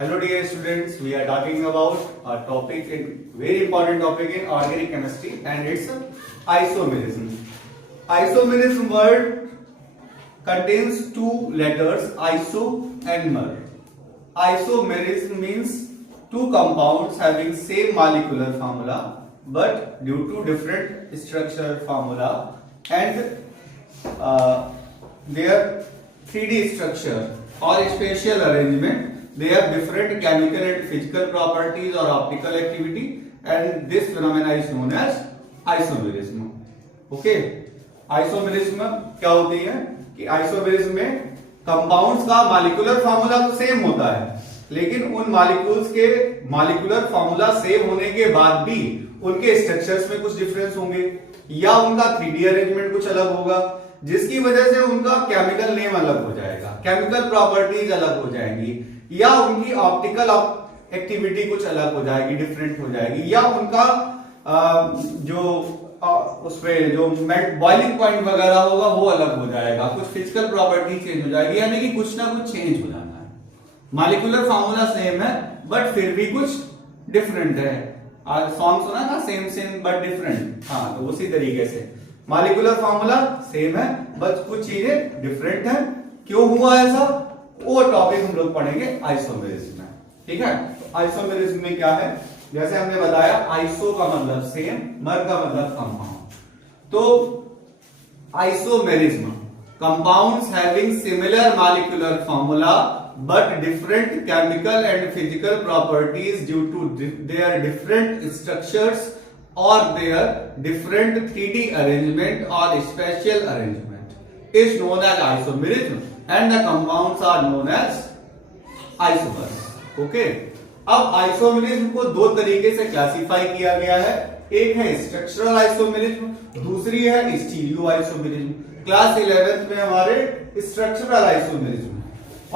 Hello dear students, we are talking about a topic, in very important topic in organic chemistry, and it's isomerism. Isomerism word contains two letters, iso and mer. Isomerism means two compounds having same molecular formula but due to different structural formula and their 3D structure or spatial arrangement, they have different chemical and physical properties or optical activity, and this phenomena is known as isomerism. Okay, isomerism क्या होती है कि isomerism में compounds का molecular formula तो same होता है, लेकिन उन मॉलिक्यूल्स के मॉलिक्यूलर फार्मूला सेम होने के बाद भी उनके स्ट्रक्चर्स में कुछ डिफरेंस होंगे या उनका 3D अरेंजमेंट कुछ अलग होगा, जिसकी वजह से उनका केमिकल नेम अलग हो जाएगा, केमिकल प्रॉपर्टीज अलग हो जाएंगी, या उनकी ऑप्टिकल एक्टिविटी कुछ अलग हो जाएगी, डिफरेंट हो जाएगी, या उनका जो उसमें जो बॉइलिंग पॉइंट वगैरह होगा वो अलग हो जाएगा, कुछ फिजिकल प्रॉपर्टी चेंज हो जाएगी, यानी कि कुछ ना कुछ चेंज हो जाना है। मॉलिक्यूलर फार्मूला सेम है बट फिर भी कुछ डिफरेंट है। आज सॉन्ग सुना ना, सेम सेम बट डिफरेंट। हाँ, तो उसी तरीके से मॉलिक्यूलर फार्मूला सेम है बट कुछ चीजें डिफरेंट है। क्यों हुआ ऐसा, वो टॉपिक हम लोग पढ़ेंगे आइसोमेरिज्म में। ठीक है, तो आइसोमेरिज्म में क्या है, जैसे हमने बताया आइसो का मतलब सेम, मर का मतलब कंपाउंड। तो isomerism compounds having similar molecular formula but different chemical and physical properties due to their different structures or their different 3D arrangement or spatial arrangement is known as isomerism, and the compounds are known as isomers. Okay, अब isomerism को दो तरीके से classify किया गया है, एक है स्ट्रक्चरल आइसोमेरिज्म, दूसरी है स्टीरियो आइसोमेरिज्म। क्लास 11th में हमारे स्ट्रक्चरल आइसोमेरिज्म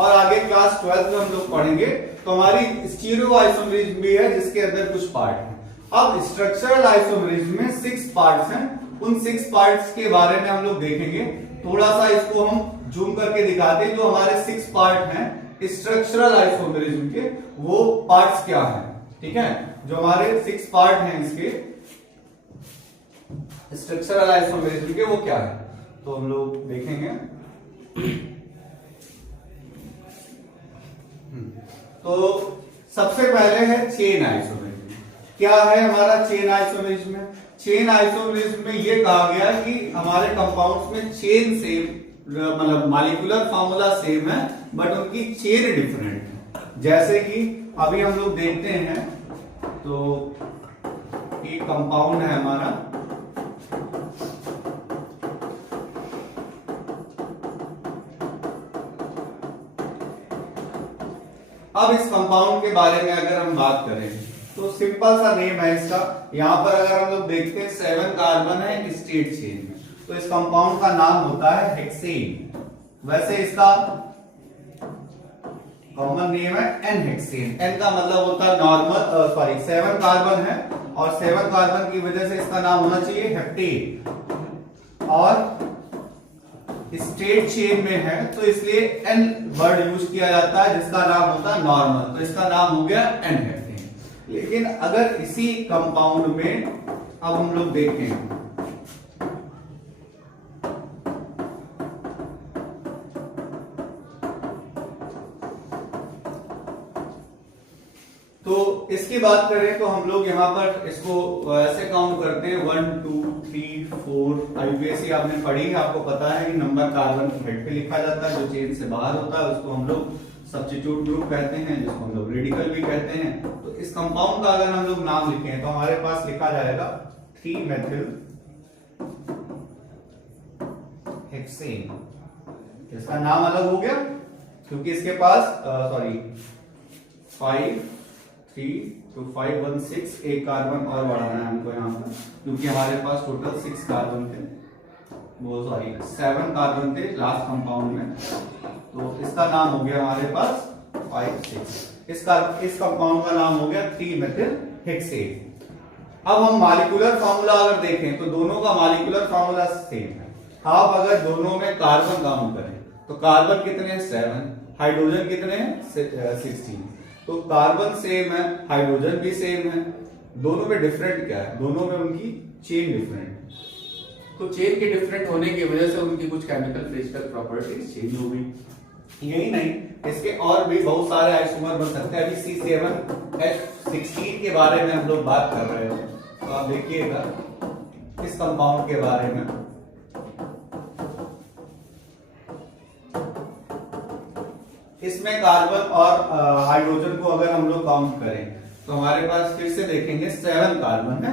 और आगे क्लास 12th में हम लोग पढ़ेंगे तो हमारी स्टीरियो आइसोमेरिज्म भी है, जिसके अंदर कुछ पार्ट हैं। अब स्ट्रक्चरल आइसोमेरिज्म में 6 पार्ट्स हैं, उन 6 पार्ट्स के बारे में हम लोग देखेंगे। थोड़ा सा इसको हम जूम करके दिखाते हैं, जो हमारे 6 पार्ट हैं स्ट्रक्चरल आइसोमेरिज्म के, वो पार्ट्स क्या हैं। ठीक है, जो हमारे 6 पार्ट हैं इसके स्ट्रक्चरल आइसोमेरिज्म के, वो क्या है, तो हम लोग देखेंगे। तो सबसे पहले है चेन आइसोमेरिज्म। क्या है हमारा चेन आइसोमेरिज्म में? चेन आइसोमेरिज्म में ये कहा गया कि हमारे कंपाउंड्स में चेन सेम, मतलब मॉलिक्यूलर फार्मूला सेम है बट उनकी चेन डिफरेंट है। जैसे कि अभी हम लोग देखते हैं तो एक कंपाउंड है हमारा, अब इस कंपाउंड के बारे में अगर हम बात करें तो सिंपल सा नेम है इसका। यहां पर अगर हम लोग देखते हैं 7 कार्बन है स्ट्रेट चेन में, तो इस कंपाउंड का नाम होता है हेक्सेन। वैसे इसका कॉमन नेम है एन हेक्सेन। एन का मतलब होता है नॉर्मल 7 कार्बन है और 7 कार्बन की वजह से इसका नाम होना चाहिए हेप्टेन, और स्ट्रेट चेन में है तो इसलिए एन वर्ड यूज किया जाता है जिसका नाम होता है नॉर्मल, तो इसका नाम हो गया एन हेक्सेन। लेकिन अगर इसी कंपाउंड में अब हम लोग देखें तो इसकी बात करें तो हम लोग यहाँ पर इसको ऐसे काउंट करते हैं 1 2 3 4। आईयूपीएससी आपने पढ़ी है, आपको पता है कि नंबर कार्बन की हेड पे लिखा जाता है, जो चेन से बाहर होता है उसको हम लोग सब्स्टिट्यूट ग्रुप कहते हैं, जिसको हम लोग रेडिकल भी कहते हैं। तो इस कंपाउंड का अगर हम लोग नाम लिखें तो हमारे पास लिखा जाएगा 3 मेथिल हेक्सेन। इसका नाम अलग हो गया क्योंकि इसके पास 5 3 तो 5 1 6 एक कार्बन और बढ़ाना है हमको यहाँ पर, क्योंकि हमारे पास टोटल 6 कार्बन थे, वो 7 कार्बन थे लास्ट कंपाउंड में, तो इसका नाम हो गया हमारे पास 5 6। इस कंपाउंड का नाम हो गया 3 मेथिल हेक्सेन। अब हम मॉलिक्यूलर फार्मूला अगर देखें तो दोनों का मॉलिक्यूलर फार्मूला सेम है। आप अगर दोनों में कार्बन काउंट करें तो कार्बन कितने हैं 7, हाइड्रोजन कितने हैं 16। तो कार्बन सेम है, हाइड्रोजन भी सेम है, दोनों में डिफरेंट क्या है, दोनों में उनकी चेन डिफरेंट। तो चेन के डिफरेंट होने की वजह से उनकी कुछ केमिकल फिजिकल प्रॉपर्टीज चेंज हो गई। यही नहीं, इसके और भी बहुत सारे आइसोमर बन सकते हैं। अभी C7H16 के बारे में हम लोग बात कर रहे हैं, तो आप देखिएगा इस कंपाउंड के बारे में। इसमें कार्बन और हाइड्रोजन को अगर हम लोग काउंट करें तो हमारे पास फिर से देखेंगे 7 कार्बन है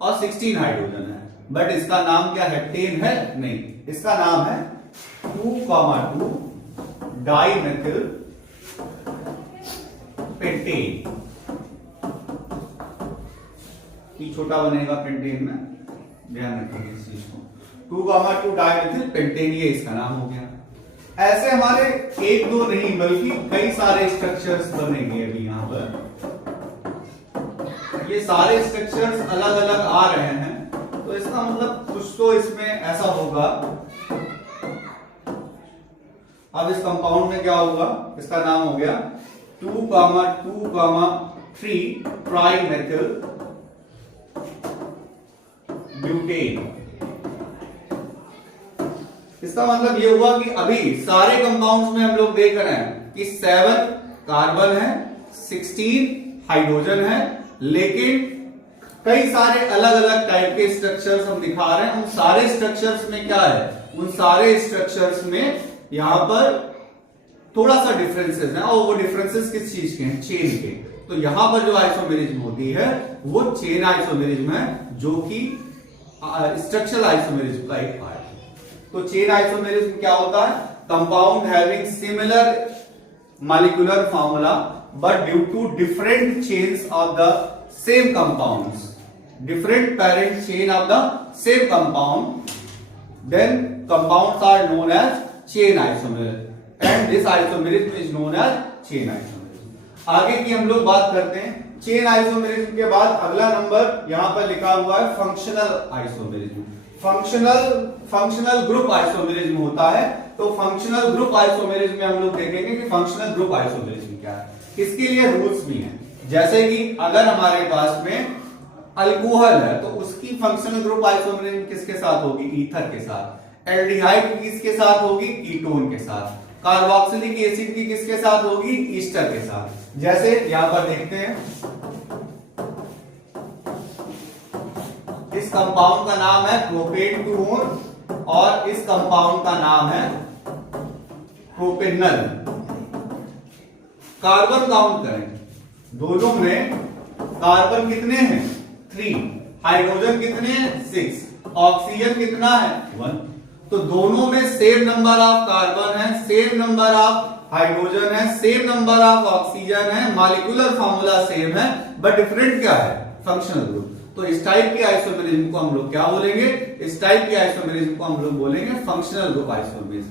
और 16 हाइड्रोजन है, बट इसका नाम क्या हेप्टेन है? नहीं, इसका नाम है 2,2 डाइमेथिल पेंटेन। छोटा बनेगा पेंटेन में, ध्यान रखेंगे इस चीज को। 2,2 डाइमेथिल पेंटेन, ये इसका नाम हो गया। ऐसे हमारे एक दो नहीं बल्कि कई सारे स्ट्रक्चर्स बनेंगे अभी यहां पर। ये सारे स्ट्रक्चर्स अलग अलग आ रहे हैं, तो इसका मतलब कुछ तो इसमें ऐसा होगा। अब इस कंपाउंड में क्या होगा, इसका नाम हो गया 2,2,3 ट्राइमेथिल ब्यूटेन। इसका मतलब ये हुआ कि अभी सारे कंपाउंड्स में हम लोग देख रहे हैं कि 7 कार्बन है, 16 हाइड्रोजन है, लेकिन कई सारे अलग अलग टाइप के स्ट्रक्चर्स हम दिखा रहे हैं। उन सारे स्ट्रक्चर्स में क्या है, उन सारे स्ट्रक्चर्स में यहां पर थोड़ा सा डिफरेंसेस है, और वो डिफरेंसेस किस चीज के हैं, चेन के। तो यहां पर जो आइसोमेरिज्म होती है वो चेन आइसोमेरिज्म है, जो कि स्ट्रक्चरल आइसोमेरिज्म का एक पार्ट है। तो चेन आइसोमेरिज्म क्या होता है, compound having similar molecular formula but due to different chains of the same compounds, different parent chain of the same compound, then compounds are known as chain isomerism, and this isomerism is known as chain isomerism. आगे की हम लोग बात करते हैं। Chain isomerism के बाद अगला नंबर यहां पर लिखा हुआ है functional isomerism. Functional group isomerism होता है। तो फंक्शनल ग्रुप आइसोमेरिज्म में हम लोग देखेंगे कि फंक्शनल ग्रुप आइसोमेरिज्म क्या है। इसके लिए रूल्स भी हैं, जैसे कि अगर हमारे पास में अल्कोहल है तो उसकी फंक्शनल ग्रुप आइसोमेरिज्म किसके साथ होगी, ईथर के साथ। एल्डिहाइड किसके साथ होगी, कीटोन के साथ। कार्बोक्सिलिक एसिड की किसके साथ होगी, ईस्टर के साथ। जैसे यहां पर देखते हैं, इस कंपाउंड का नाम है प्रोपेन और इस कंपाउंड का नाम है प्रोपेनल। कार्बन काउंट करें, दोनों में कार्बन कितने हैं, 3, हाइड्रोजन कितने हैं, 6, ऑक्सीजन कितना है, 1। तो दोनों में सेम नंबर ऑफ कार्बन है, सेम नंबर ऑफ हाइड्रोजन है, सेम नंबर ऑफ ऑक्सीजन है, मॉलिक्यूलर फॉर्मूला सेम है, बट डिफरेंट क्या है, फंक्शनल ग्रुप। तो इस टाइप के आइसोमेरिज्म को हम लोग क्या बोलेंगे, इस टाइप के आइसोमेरिज्म को हम लोग बोलेंगे functional group isomerism.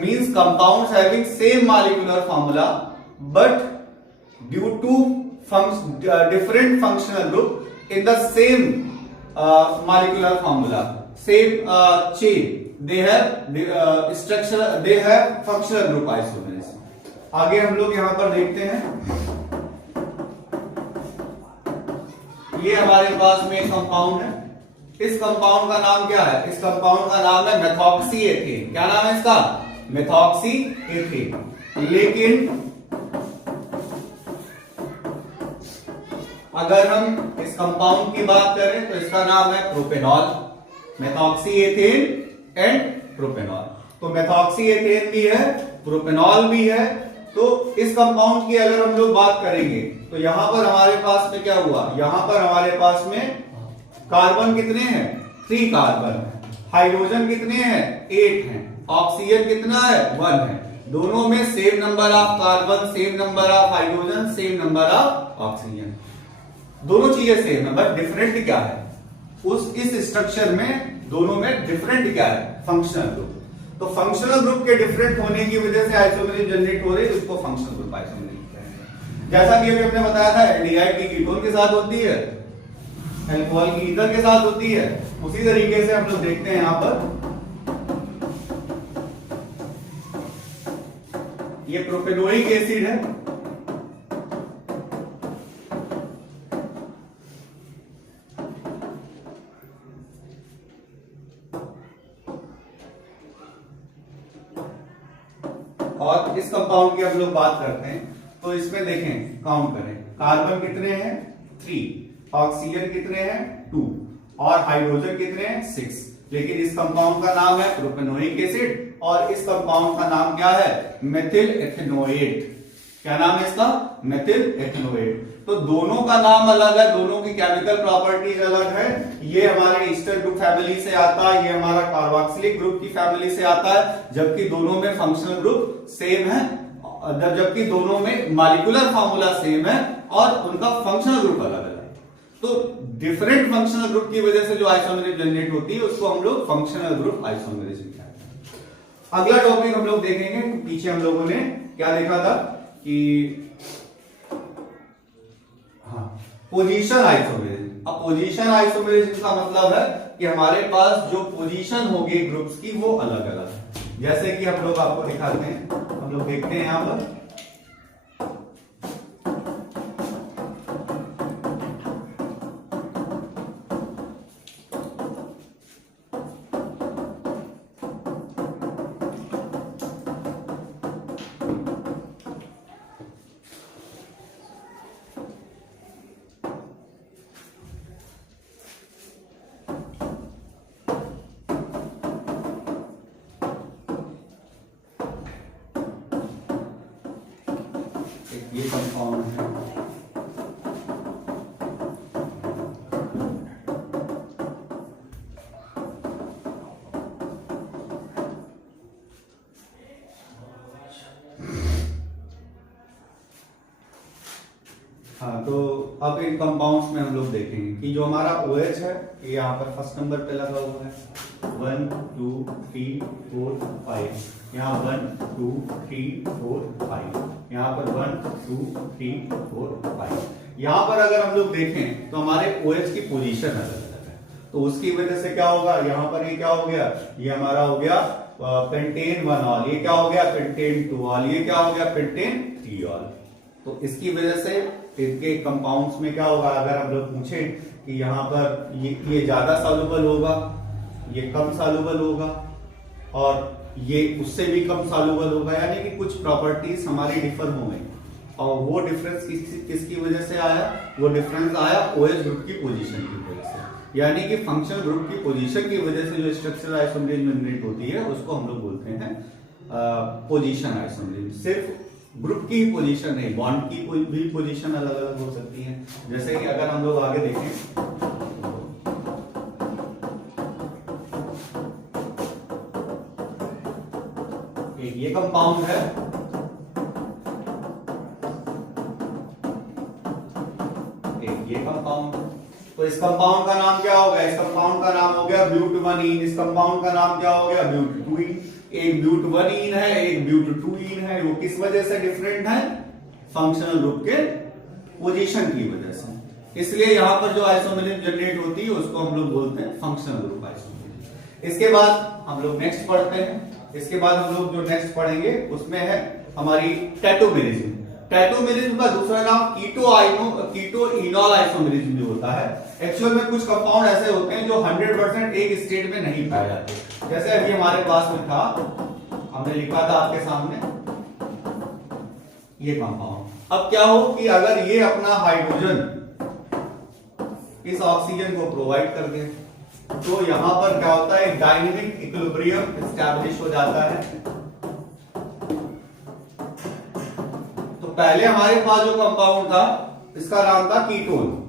Means compounds having same molecular formula but due to different functional group in the same molecular formula, same chain, they have structure, they have functional group isomerism. आगे हम लोग यहां पर देखते हैं, ये हमारे पास में कंपाउंड है। इस कंपाउंड का नाम क्या है, इस कंपाउंड का नाम है मेथॉक्सी एथेन। क्या नाम है इसका, मेथॉक्सी एथेन। लेकिन अगर हम इस कंपाउंड की बात करें तो इसका नाम है propanol. Methoxy ethane and propanol. तो मेथॉक्सी एथेन भी है, प्रोपेनॉल भी है। तो इस कंपाउंड की अगर हम लोग बात करेंगे तो यहां पर हमारे पास में क्या हुआ, यहां पर हमारे पास में कार्बन कितने हैं, 3 कार्बन। हाइड्रोजन कितने हैं, 8 हैं। ऑक्सीजन कितना है, 1 है। दोनों में same number of carbon, same number of hydrogen, same number of oxygen. दोनों चीजें सेम है, बट डिफरेंट क्या है, इस स्ट्रक्चर में दोनों में डिफरेंट क्या है, फंक्शनल ग्रुप। तो फंक्शनल ग्रुप के डिफरेंट होने की वजह से आइसोमेरिज्म जनरेट हो रही है, उसको फंक्शनल ग्रुप आइसोमेरिज्म कहते हैं। जैसा कि अभी हमने बताया था, एल्डिहाइड की कीटोन के साथ होती है, अल्कोहल की ईथर के साथ होती है। उसी तरीके से हम लोग देखते हैं यहां पर ये प्रोपेनोइक एसिड है, और इस कंपाउंड की हम लोग बात करते हैं तो इसमें देखें, काउंट करें, कार्बन कितने हैं 3, ऑक्सीजन कितने हैं 2 और हाइड्रोजन कितने हैं 6। लेकिन इस कंपाउंड का नाम है प्रोपेनोइक एसिड और इस कंपाउंड का नाम क्या है, मेथिल एथेनोएट। क्या नाम है इसका, मेथिल एथेनोएट। तो दोनों का नाम अलग है, दोनों की केमिकल प्रॉपर्टीज अलग है। ये हमारे ईस्टर ग्रुप फैमिली से आता है, ये हमारा कार्बोक्सिलिक ग्रुप की फैमिली से आता है, जबकि दोनों में फंक्शनल ग्रुप सेम है, जबकि दोनों में मॉलिक्यूलर फार्मूला सेम है और उनका फंक्शनल ग्रुप अलग अलग है। तो डिफरेंट फंक्शनल ग्रुप की वजह से जो आइसोमेरिज्म जनरेट होती है उसको हम लोग फंक्शनल ग्रुप आइसोमेरिज्म कहते हैं। अगला टॉपिक हम लोग देखेंगे, पीछे हम लोगों ने क्या देखा था कि पोजीशन आइसोमेरिज्म। अब पोजीशन आइसोमेरिज्म का मतलब है कि हमारे पास जो पोजीशन होगी ग्रुप्स की वो अलग अलग है। जैसे कि हम लोग आपको दिखाते हैं, हम लोग देखते हैं यहां पर ये कंपाउंड है, हाँ। तो अब इन कंपाउंड्स में हम लोग देखेंगे कि जो हमारा OH है ये यहाँ पर फर्स्ट नंबर पे लगा हुआ है, 1 2 3 4 5, यहाँ 1 2 3 4 5, यहाँ पर 1 2 3 4 5। यहाँ पर अगर हम लोग देखें तो हमारे OH की पोजीशन अलग अलग है, तो उसकी वजह से क्या होगा, यहाँ पर ये क्या हो गया, ये हमारा हो गया पेंटेन 1 ऑल, ये क्या हो गया पेंटेन 2 ऑल, ये क्या हो गया पेंटेन 3 ऑल। तो इसकी वजह से इनके कंपाउंड्स में क्या होगा, अगर हम लोग पूछें कि यहाँ पर ये ज्यादा सॉल्युबल होगा, ये कम सॉल्युबल होगा और ये उससे भी कम सॉल्युबल होगा, यानी कि कुछ प्रॉपर्टीज हमारी डिफर हो गई। और वो डिफरेंस किसकी वजह से आया, वो डिफरेंस आया OH ग्रुप की पोजीशन की वजह से, यानी कि फंक्शनल ग्रुप की पोजीशन की वजह से जो स्ट्रक्चरल आइसोमेरिज्म जनरेट होती है उसको हम लोग बोलते हैं पोजीशन आइसोमेरिज्म। सिर्फ ग्रुप की ही पोजीशन नहीं, बॉन्ड की कोई भी पोजीशन अलग अलग हो सकती है। जैसे कि अगर हम लोग आगे देखें, ये कंपाउंड है, ये कंपाउंड, तो इस कंपाउंड का नाम क्या हो गया, इस कंपाउंड का नाम हो गया ब्यूटवनीन, इस कंपाउंड का नाम क्या हो गया ब्यूटटूइन। एक ब्यूटवनीन है, एक ब्यूटटूइन है, वो किस वजह से डिफरेंट है, फंक्शनल ग्रुप के पोजीशन की वजह से। इसलिए यहां पर जो आइसोमेरिज्म जनरेट होती है उसको हम लोग बोलते हैं फंक्शनल ग्रुप आइसोमेरिज्म। इसके बाद हम लोग नेक्स्ट पढ़ते हैं, इसके बाद हम लोग जो नेक्स्ट पढ़ेंगे उसमें है हमारी टैटोमेरिज्म। टैटोमेरिज्म का दूसरा नाम कीटो इनॉल आइसोमेरिज्म जो होता है। एक्चुअल में कुछ कंपाउंड ऐसे होते हैं जो 100% एक स्टेट में नहीं पाए जाते, जैसे अभी हमारे पास में था, हमने लिखा था आपके सामने ये कंपाउंड। अब क्या हो कि अगर ये अपना हाइड्रोजन इस ऑक्सीजन को प्रोवाइड कर दे तो यहां पर क्या होता है, डायनेमिक इक्विलिब्रियम एस्टैब्लिश हो जाता है। तो पहले हमारे पास जो कंपाउंड था इसका नाम था कीटोन।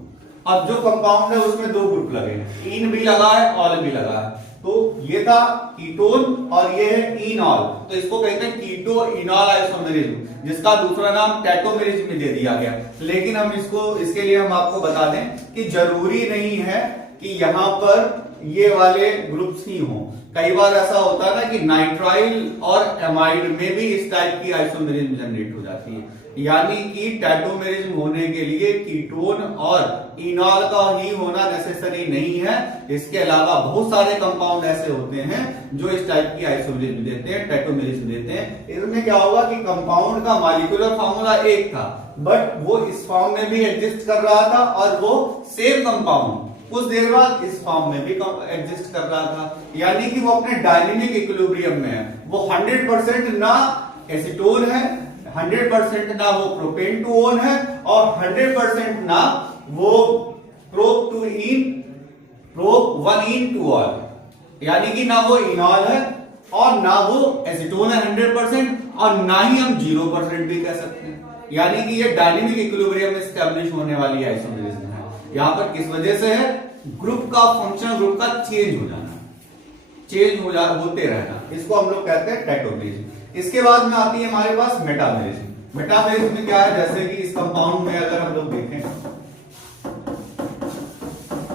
अब जो कंपाउंड है उसमें दो ग्रुप लगे हैं, इन भी लगा है ऑल भी लगा है। तो ये था कीटोन और ये है इनॉल, तो इसको कहते हैं कीटो इनॉल आइसोमेरिज्म, जिसका दूसरा नाम टैटोमेरिज्म दे दिया गया। लेकिन हम इसके लिए हम आपको बता दें कि जरूरी नहीं है कि यहां पर ये वाले ग्रुप्स ही हों, कई बार ऐसा होता है ना कि नाइट्राइल और एमाइड में भी इस टाइप की आइसोमेरिज्म जनरेट हो जाती है, यानी कि टैटोमेरिज्म होने के लिए कीटोन और इनॉल का ही होना नेसेसरी नहीं है, इसके अलावा बहुत सारे कंपाउंड ऐसे होते हैं जो इस टाइप की आइसोमेरिज्म देते हैं, टैटोमेरिज्म देते हैं। इसमें क्या होगा कि कंपाउंड का मॉलिक्यूलर फार्मूला एक था, बट वो इस फॉर्म में भी एग्जिस्ट कर रहा था और वो सेम कंपाउंड कुछ देर बाद इस फॉर्म में भी एग्जिस्ट कर रहा था, यानी कि वो अपने डायनेमिक इक्विलिब्रियम में है। वो 100% ना एसीटोन है, 100% ना वो प्रोपेन टू ओन है, और 100% ना वो प्रोप 1 टू ऑल, यानी कि ना वो इनॉल है और ना वो एसीटोन है 100%, और ना ही हम 0% भी कह सकते हैं, यानी कि ये डायनेमिक इक्विलिब्रियम में एस्टैब्लिश होने वाली आइसोमेरिज्म है। यहां पर किस वजह से है? ग्रुप का फंक्शनल ग्रुप का चेंज हो जाना, होते रहना, इसको हम लोग कहते हैं टैटोमेरिज्म। इसके बाद में आती है हमारे पास मेटामेरिज्म। मेटामेरिज्म में क्या है, जैसे कि इस कंपाउंड में अगर हम लोग देखें,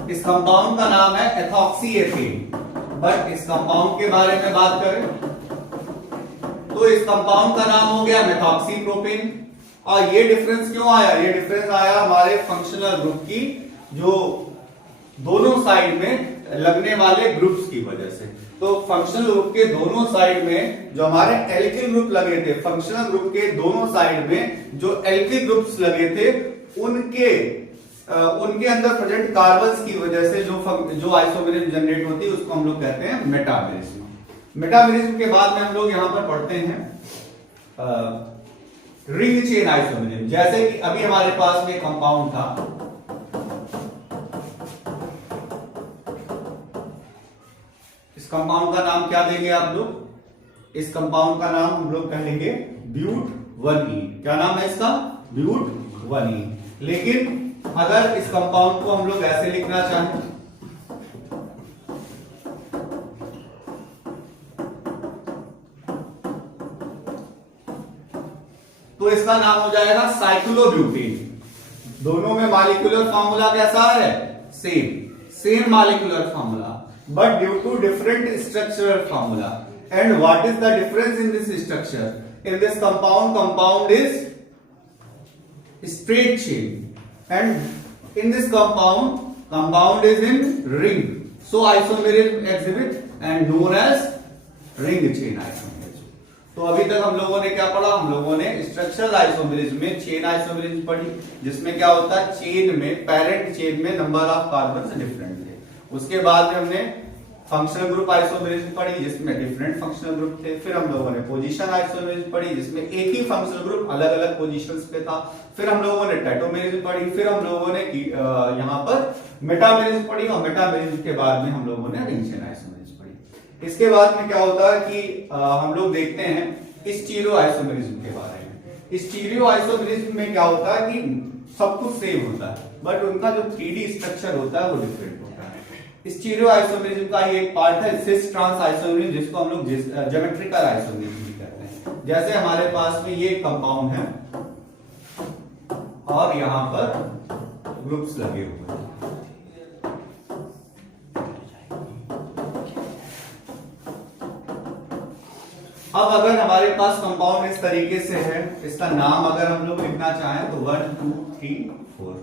इस कंपाउंड का नाम है एथॉक्सी एथेन, बट इस कंपाउंड के बारे में बात करें तो इस कंपाउंड का नाम हो गया मेथॉक्सी प्रोपेन। और ये डिफरेंस क्यों आया? ये डिफरेंस आया हमारे फंक्शनल ग्रुप की जो दोनों साइड में लगने वाले ग्रुप्स की वजह से। तो फंक्शनल ग्रुप के दोनों साइड में जो हमारे एल्किल ग्रुप लगे थे, फंक्शनल ग्रुप के दोनों साइड में जो एल्किल ग्रुप्स लगे थे, उनके अंदर प्रेजेंट कार्बन्स की वजह से जो आइसोमेरिज्म जनरेट होती है उसको हम लोग कहते हैं मेटामेरिज्म। मेटामेरिज्म के बाद में हम लोग यहां पर पढ़ते हैं रिंग चेन आइसोमेरिज्म। जैसे कि अभी हमारे पास में कंपाउंड था, इस कंपाउंड का नाम क्या देंगे आप लोग? इस कंपाउंड का नाम हम लोग कहेंगे ब्यूट 1E। क्या नाम है इसका? ब्यूट 1E। लेकिन अगर इस कंपाउंड को हम लोग ऐसे लिखना चाहें, तो इसका नाम हो जाएगा साइक्लोब्यूटेन। दोनों में मॉलिक्यूलर फार्मूला कैसा है? Same molecular formula, but due to different structural formula. And what is the difference in this structure? In this compound is straight chain, and in this compound is in ring, so isomerism exhibit and known as ring chain isomerism. तो अभी तक हम लोगों ने क्या पढ़ा? हम लोगों ने स्ट्रक्चरल आइसोमेरिज्म में चेन आइसोमेरिज्म पढ़ी, जिसमें क्या होता है, चेन में, पैरेंट चेन में नंबर ऑफ कार्बन डिफरेंट थे। उसके बाद में हमने फंक्शनल ग्रुप आइसोमेरिज्म पढ़ी, जिसमें डिफरेंट फंक्शनल ग्रुप थे। फिर हम लोगों ने पोजीशन आइसोमेरिज्म पढ़ी, जिसमें एक ही फंक्शनल ग्रुप अलग अलग पोजीशंस पे था। फिर हम लोगों ने टैटोमेरिज्म पढ़ी, फिर हम लोगों ने यहाँ पर मेटामेरिज्म पढ़ी, और मेटामेरिज्म के बाद में हम लोगों ने रिंग चेन आइसोमेरिज्म पढ़ी। इसके बाद में क्या होता है कि हम लोग देखते हैं स्टीरियो आइसोमेरिज्म के बारे में। स्टीरियो आइसोमेरिज्म में क्या होता है कि सब कुछ सेम होता है, बट उनका जो 3D स्ट्रक्चर होता है वो डिफरेंट होता है। स्टीरियो आइसोमेरिज्म का ही एक पार्ट है सिस ट्रांस आइसोमेरिज्म, जिसको हम लोग ज्योमेट्रिकल आइसोमेरिज्म भी कहते हैं। जैसे हमारे पास में ये कंपाउंड है और यहां पर ग्रुप्स लगे हुए हैं। अब अगर हमारे पास कंपाउंड इस तरीके से है, इसका नाम अगर हम लोग लिखना चाहें तो 1 2 3 4,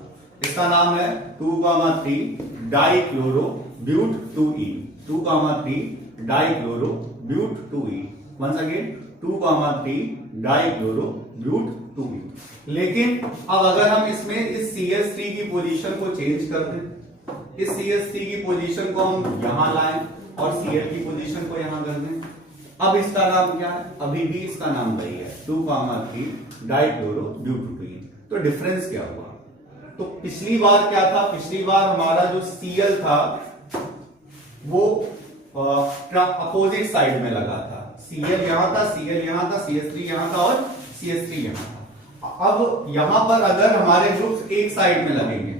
इसका नाम है 2,3 dichloro but 2E, 2,3 dichloro but 2E। Once again 2,3 dichloro but 2E। लेकिन अब अगर हम इसमें इस CH3 की पोजीशन को चेंज कर दें, इस CH3 की पोजीशन को हम यहां लाएं और Cl की पोजीशन को यहां कर दें, अब इसका नाम क्या है? अभी भी इसका नाम वही है, 2,3 डाइक्लोरो ब्यूटेन। तो डिफरेंस क्या हुआ? तो पिछली बार क्या था? पिछली बार हमारा जो Cl था वो अपोजिट साइड में लगा था। Cl यहां था, Cl यहां था, CH3 यहां था और CH3 यहां था। अब यहां पर अगर हमारे ग्रुप्स एक साइड में लगेंगे,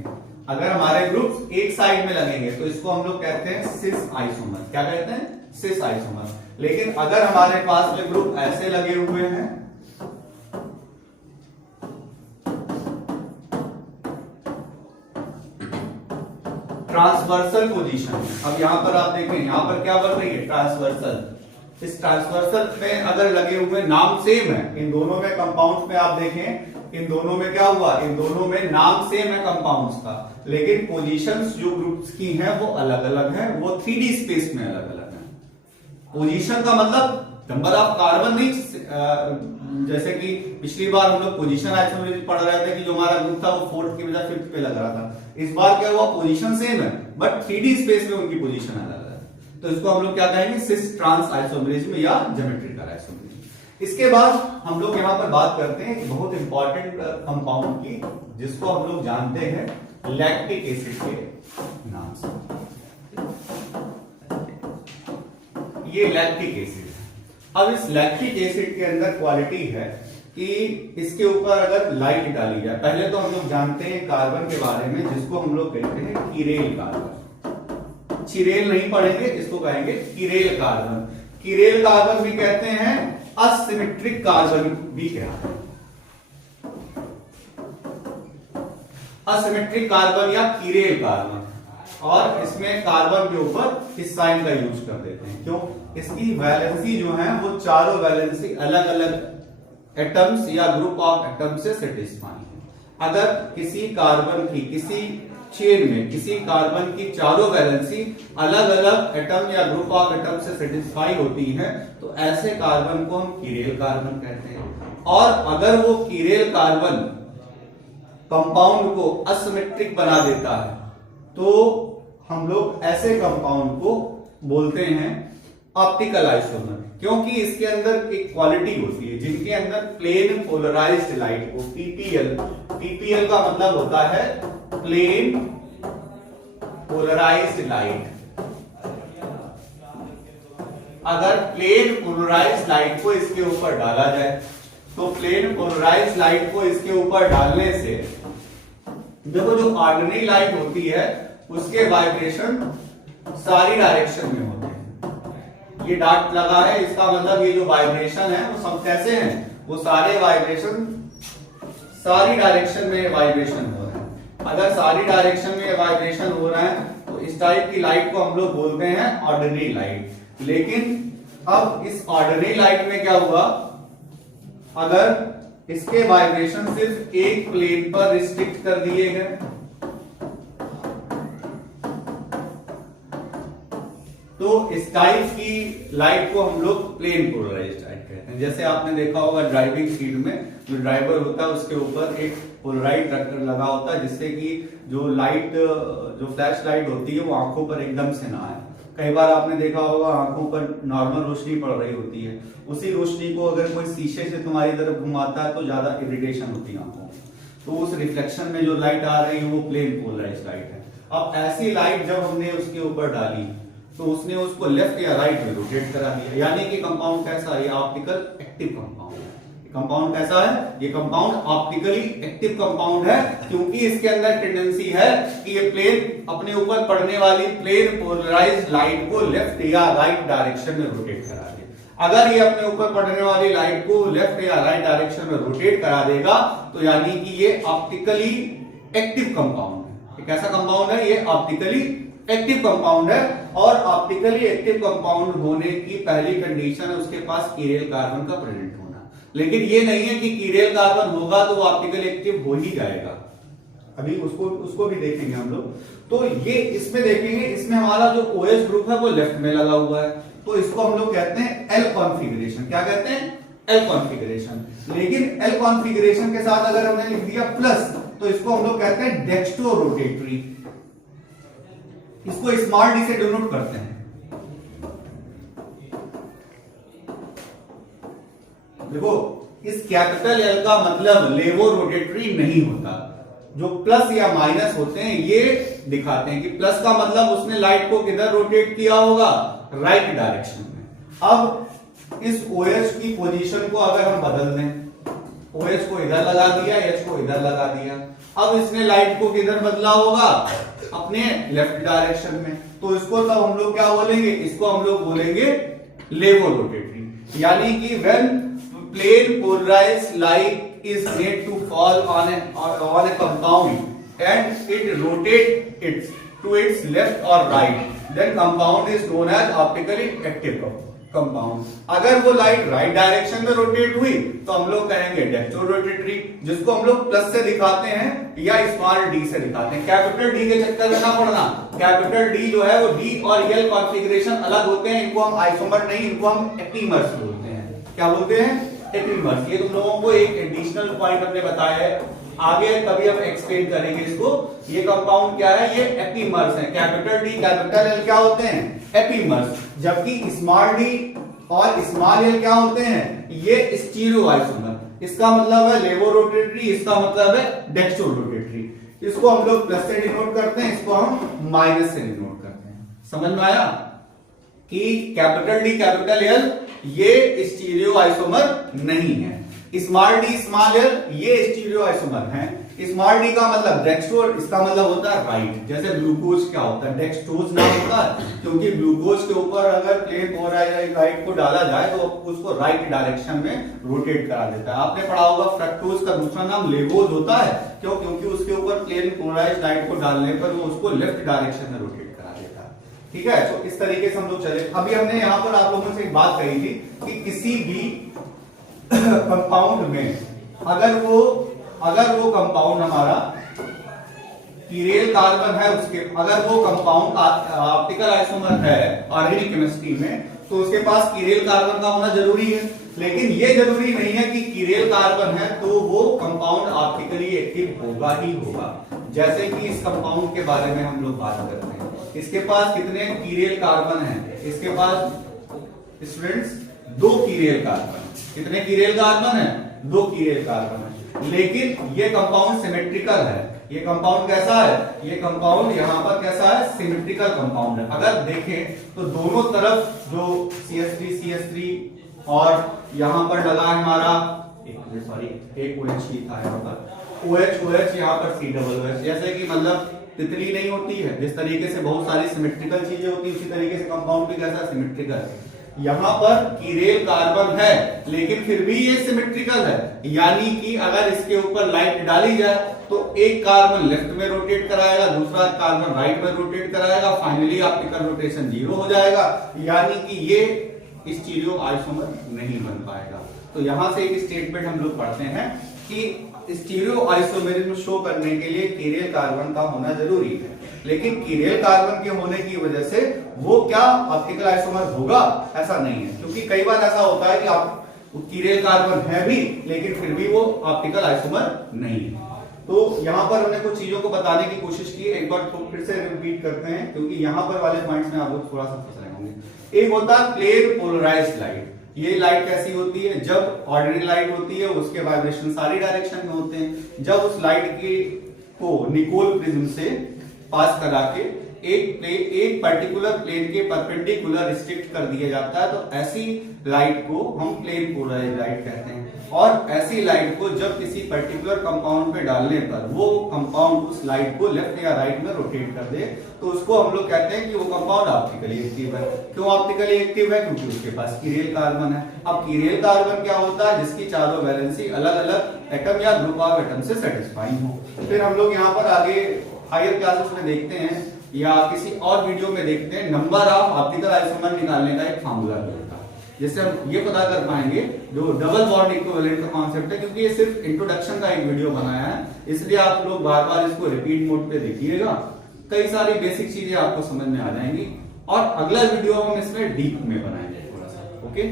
अगर हमारे ग्रुप्स एक साइड में लगेंगे तो इसको हम लोग कहते हैं सिस आइसोमर। क्या कहते हैं? Cis isomer. लेकिन अगर हमारे पास में ग्रुप ऐसे लगे हुए हैं, ट्रांसवर्सल पोजीशन में। अब यहाँ पर आप देखें, यहाँ पर क्या बन रही है, ट्रांसवर्सल। इस ट्रांसवर्सल में अगर लगे हुए नाम सेम है, इन दोनों में कंपाउंड में आप देखें, इन दोनों में क्या हुआ, इन दोनों में नाम सेम है कंपाउंड्स का, लेकिन पोजीशंस जो ग्रुप्स की हैं वो अलग अलग हैं, वो 3D स्पेस में अलग अलग है। पोजीशन का मतलब नंबर ऑफ कार्बन नहीं, जैसे कि पिछली बार हम लोग पोजीशन आइसोमेरिज्म पढ़ रहे थे कि जो हमारा ग्रुप था वो 4th की बजाय 5th पे लग रहा था। इस बार क्या हुआ, पोजीशन सेम है बट 3D स्पेस में उनकी पोजीशन अलग है। तो इसको हम लोग क्या कहेंगे, सिस ट्रांस आइसोमेरिज्म या ज्योमेट्रिकल आइसोमेरिज्म। इसके बाद हम लोग यहाँ पर बात करते हैं एक बहुत इंपॉर्टेंट कंपाउंड की, जिसको हम लोग जानते हैं लैक्टिक एसिड के नाम से। ये लैक्टिक एसिड है। अब इस लैक्टिक एसिड के अंदर क्वालिटी है कि इसके ऊपर अगर लाइट डाली जाए, पहले तो हम लोग जानते हैं कार्बन के बारे में, जिसको हम लोग कहते हैं कीरेल कार्बन। चिरेल नहीं पढ़ेंगे, इसको कहेंगे कीरेल कार्बन। कीरेल कार्बन भी कहते हैं, असिमेट्रिक कार्बन भी कहते हैं। असिमेट्रिक कार्बन या कीरेल कार्बन, और इसमें कार्बन के ऊपर इस साइन का यूज कर देते हैं। क्यों? इसकी वैलेंसी जो है वो चारों वैलेंसी अलग अलग एटम्स या ग्रुप ऑफ एटम्स से सेटिस्फाई है। अगर किसी कार्बन की, किसी चेन में किसी कार्बन की चारों वैलेंसी अलग अलग एटम या ग्रुप ऑफ एटम से सेटिस्फाई होती है, तो ऐसे कार्बन को हम कीरेल कार्बन कहते हैं। और अगर वो कीरेल कार्बन कंपाउंड को असिमेट्रिक बना देता है, तो हम लोग ऐसे कंपाउंड को बोलते हैं ऑप्टिकल आइसोमर। क्योंकि इसके अंदर एक क्वालिटी होती है, जिनके अंदर प्लेन पोलराइज्ड लाइट को, पीपीएल, पीपीएल का मतलब होता है प्लेन पोलराइज्ड लाइट। अगर प्लेन पोलराइज्ड लाइट को इसके ऊपर डाला जाए, तो प्लेन पोलराइज्ड लाइट को इसके ऊपर डालने से देखो जो ऑर्डिनरी लाइट होती है उसके वाइब्रेशन सारी डायरेक्शन में होते हैं। ये डॉट लगा है, इसका मतलब ये जो वाइब्रेशन है वो सब कैसे हैं, वो सारे वाइब्रेशन सारी डायरेक्शन में वाइब्रेशन हो रहे हैं। अगर सारी डायरेक्शन में वाइब्रेशन हो रहा है तो इस टाइप की लाइट को हम लोग बोलते हैं ऑर्डिनरी लाइट। लेकिन अब इस ऑर्डिनरी लाइट में क्या हुआ, अगर इसके वाइब्रेशन सिर्फ एक प्लेन पर रिस्ट्रिक्ट कर दिए गए, तो इस टाइप की लाइट को हम लोग प्लेन पोलराइज्ड लाइट कहते हैं। जैसे आपने देखा होगा ड्राइविंग सीट में जो ड्राइवर होता है उसके ऊपर एक पोलराइज्ड ट्रैक्टर लगा होता है, जिससे कि जो लाइट, जो फ्लैश लाइट होती है वो आंखों पर एकदम से ना आए। कई बार आपने देखा होगा आंखों पर नॉर्मल रोशनी पड़ रही होती है, उसी रोशनी को अगर कोई शीशे से तुम्हारी तरफ घुमाता है तो ज्यादा इरिटेशन होती है आंखों में, तो उस रिफ्लेक्शन में जो लाइट आ रही है वो प्लेन पोलराइज्ड लाइट है। अब ऐसी लाइट जब हमने उसके ऊपर डाली तो उसने उसको लेफ्ट या राइट में रोटेट करा दिया, यानी कि कंपाउंड कैसा है, ये ऑप्टिकल एक्टिव कंपाउंड है। कंपाउंड कैसा है, ये कंपाउंड ऑप्टिकली एक्टिव कंपाउंड है, क्योंकि इसके अंदर टेंडेंसी है कि ये प्लेन अपने ऊपर पड़ने वाली प्लेन पोलराइज्ड लाइट को लेफ्ट या राइट डायरेक्शन में रोटेट करा दे। अगर ये अपने ऊपर पड़ने वाली लाइट को लेफ्ट या राइट डायरेक्शन में रोटेट करा देगा तो यानी कि ये ऑप्टिकली एक्टिव कंपाउंड है। कैसा कंपाउंड है, ये ऑप्टिकली एक्टिव कंपाउंड है। और ऑप्टिकली एक्टिव कंपाउंड होने की पहली कंडीशन है उसके पास कीरेल कार्बन का प्रेजेंट होना। लेकिन ये नहीं है कि कीरेल कार्बन होगा तो वो ऑप्टिकली एक्टिव हो ही जाएगा, अभी उसको भी देखेंगे हम लोग। तो ये इसमें देखेंगे, इसमें हमारा जो OH ग्रुप है वो लेफ्ट में लगा हुआ है, तो इसको हम लोग कहते हैं एल कॉन्फिगरेशन। क्या कहते हैं, एल कॉन्फिगरेशन। लेकिन एल कॉन्फिगरेशन के साथ अगर हमने लिख दिया प्लस, तो इसको हम लोग कहते हैं डेक्स्ट्रो रोटेटरी। इसको स्मॉल डी से डिनोट करते हैं। देखो इस कैपिटल एल का मतलब लेवो रोटेटरी नहीं होता। जो प्लस या माइनस होते हैं ये दिखाते हैं कि प्लस का मतलब उसने लाइट को किधर रोटेट किया होगा, राइट डायरेक्शन में। अब इस OH की पोजीशन को अगर हम बदल दें, OH को इधर लगा दिया, H को इधर लगा दिया, अब इसने लाइट को किधर बदला होगा, अपने लेफ्ट डायरेक्शन में। तो इसको तब हम लोग क्या बोलेंगे, इसको हम लोग बोलेंगे लेवो रोटेटरी। यानी कि when plane polarized light is made to fall on a compound and it rotate its to its left or right, then compound is known as optically active compound. अगर वो लाइट राइट डायरेक्शन में rotate हुई तो हम लोग कहेंगे dextro rotatory, जिसको हम लोग प्लस से दिखाते हैं या स्मॉल डी से दिखाते हैं। कैपिटल डी के चक्कर में ना पड़ना, कैपिटल डी जो है वो डी और एल कॉन्फ़िगरेशन अलग होते हैं, इनको हम आइसोमर नहीं, इनको हम एपीमर्स बोलते हैं। क्या बोलते हैं? एपीमर्स। ये तुम लोगों को एक एडिशनल पॉइंट हमने बताया है, आगे कभी हम एक्सप्लेन करेंगे इसको। ये कंपाउंड क्या है? ये एपीमर्स है। कैपिटल डी कैपिटल एल क्या होते हैं? एपीमर्स। जबकि स्मॉल डी और स्मॉल एल क्या होते हैं? ये स्टीरियो आइसोमर। इसका मतलब है लेवो रोटेटरी, इसका मतलब है डेक्स्ट्रो रोटेटरी। इसको हम लोग प्लस से डिनोट करते हैं, इसको हम माइनस से डिनोट करते हैं। समझ में आया कि कैपिटल डी कैपिटल एल ये स्टीरियो आइसोमर नहीं है। स्मॉल डी स्मॉल एल ये स्टीरियो आइसोमर है। स्मॉल डी का मतलब डेक्स्ट्रो, इसका मतलब होता है राइट। जैसे ग्लूकोज क्या होता है? डेक्स्ट्रोज नाम होता है, क्योंकि ग्लूकोज के ऊपर अगर प्लेन क्लोराइड को डाला जाए तो उसको राइट डायरेक्शन में रोटेट करा देता है। आपने पढ़ा होगा फ्रक्टोज का दूसरा नाम लेवोज होता है, क्यों? क्योंकि उसके ऊपर प्लेन क्लोराइड को डालने पर वो उसको लेफ्ट डायरेक्शन में रोटेट करा देता है। ठीक है, तो इस तरीके से हम लोग चले। अभी हमने यहाँ पर आप लोगों से एक बात कही थी कि किसी भी कंपाउंड में अगर वो कंपाउंड हमारा कीरेल कार्बन है, उसके अगर वो कंपाउंड ऑप्टिकल आइसोमर है ऑर्गेनिक केमिस्ट्री में, तो उसके पास कीरेल कार्बन का होना जरूरी है। लेकिन ये जरूरी नहीं है कि कीरेल कार्बन है तो वो कंपाउंड ऑप्टिकली एक्टिव होगा ही होगा। जैसे कि इस कंपाउंड के बारे में हम लोग बात करते हैं, इसके पास कितने कीरेल कार्बन है? इसके पास स्टूडेंट्स 2 कीरेल कार्बन। कितने कीरेल कार्बन है? 2 कीरेल कार्बन है। लेकिन ये कंपाउंड सिमेट्रिकल है। ये कंपाउंड कैसा है? ये कंपाउंड यहाँ पर कैसा है? सिमेट्रिकल कंपाउंड है। अगर देखें तो दोनों तरफ जो CH3 और यहाँ पर लगा है हमारा एक OH लिखा है यहाँ पर OH यहाँ पर COOH। जैसे कि मतलब तितली नहीं होती है, जिस तरीके से बहुत सारी सिमेट्रिकल चीजें होती है, उसी तरीके से कंपाउंड भी कैसा? सिमेट्रिकल है। यहाँ पर कीरेल कार्बन है लेकिन फिर भी ये सिमेट्रिकल है, यानी कि अगर इसके ऊपर लाइट डाली जाए तो एक कार्बन लेफ्ट में रोटेट कराएगा, दूसरा कार्बन राइट में रोटेट कराएगा, फाइनली ऑप्टिकल रोटेशन 0 हो जाएगा, यानी कि ये स्टीरियो आइसोमर नहीं बन पाएगा। तो यहां से एक स्टेटमेंट हम लोग पढ़ते हैं कि स्टीरियो आइसोमेरिज्म शो करने के लिए कीरेल कार्बन का होना जरूरी है। लेकिन कीरेल कार्बन के होने की वजह से वो क्या ऑप्टिकल आइसोमर होगा? ऐसा नहीं है, क्योंकि कई बार ऐसा होता है कि आप कीरेल कार्बन है भी लेकिन फिर भी वो ऑप्टिकल आइसोमर नहीं है। तो यहाँ पर हमने कुछ चीजों को बताने की कोशिश की, एक बार तो फिर से रिपीट करते हैं, क्योंकि यहाँ पर वाले पॉइंट्स में आप लोग थोड़ा सा फंस रहे होंगे। एक होता है प्लेन पोलराइज्ड लाइट। ये लाइट कैसी होती है? जब ऑर्डिनरी लाइट होती है उसके वाइब्रेशन सारी डायरेक्शन में होते हैं। जब उस लाइट को निकोल प्रिज्म से पास करा के एक पर्टिकुलर प्लेन के परपेंडिकुलर रिस्ट्रिक्ट कर दिया जाता है, तो ऐसी लाइट को हम प्लेन पोलराइज्ड लाइट कहते हैं। और ऐसी लाइट को जब किसी पर्टिकुलर कंपाउंड पे डालने पर वो कंपाउंड उस लाइट को लेफ्ट या राइट में रोटेट कर दे, तो उसको हम लोग कहते हैं कि वो कंपाउंड ऑप्टिकली एक्टिव है। क्यों ऑप्टिकली एक्टिव है? क्योंकि उसके पास कीरेल कार्बन है। अब कीरेल कार्बन क्या होता है? जिसकी चारों वैलेंसी अलग अलग एटम या ग्रुप ऑफ एटम से सेटिस्फाइंग हो। फिर हम लोग यहाँ पर आगे हायर क्लासेस में देखते हैं या किसी और वीडियो में देखते हैं, नंबर ऑफ ऑप्टिकल आइसोमर निकालने का एक फार्मूला मिलता है, जिससे हम ये पता कर पाएंगे जो डबल बॉन्ड इक्विवेलेंट का कॉन्सेप्ट है। क्योंकि ये सिर्फ इंट्रोडक्शन का एक वीडियो बनाया है, इसलिए आप लोग बार बार इसको रिपीट मोड पे देखिएगा, कई सारी बेसिक चीजें आपको समझ में आ जाएंगी। और अगला वीडियो हम इसमें डीप में बनाएंगे थोड़ा सा। ओके।